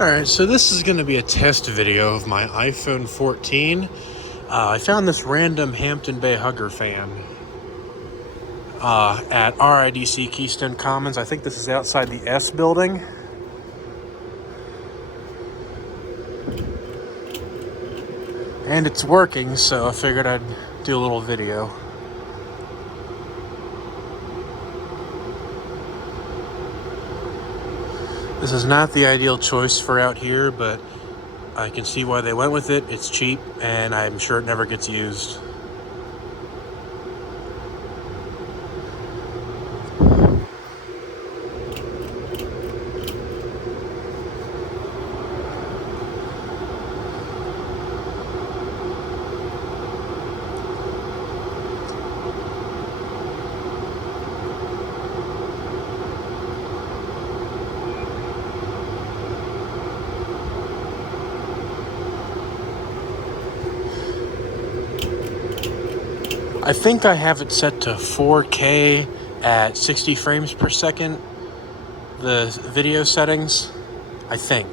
Alright, so this is going to be a test video of my iPhone 14. I found this random Hampton Bay Hugger fan at RIDC Keystone Commons. I think this is outside the S building. And it's working, so I figured I'd do a little video. This is not the ideal choice for out here, but I can see why they went with it. It's cheap, and I'm sure it never gets used. I think I have it set to 4K at 60 frames per second, the video settings, I think.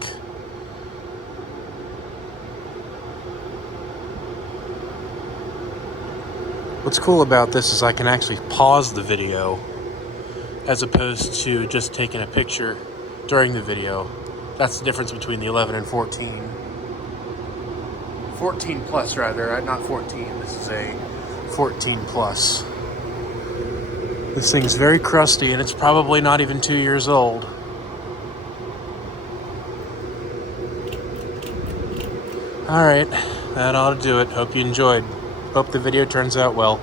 What's cool about this is I can actually pause the video as opposed to just taking a picture during the video. That's the difference between the 11 and 14. 14 plus rather, not 14. This is a 14 plus. This thing's very crusty and it's probably not even 2 years old. Alright, that ought to do it. Hope you enjoyed. Hope the video turns out well.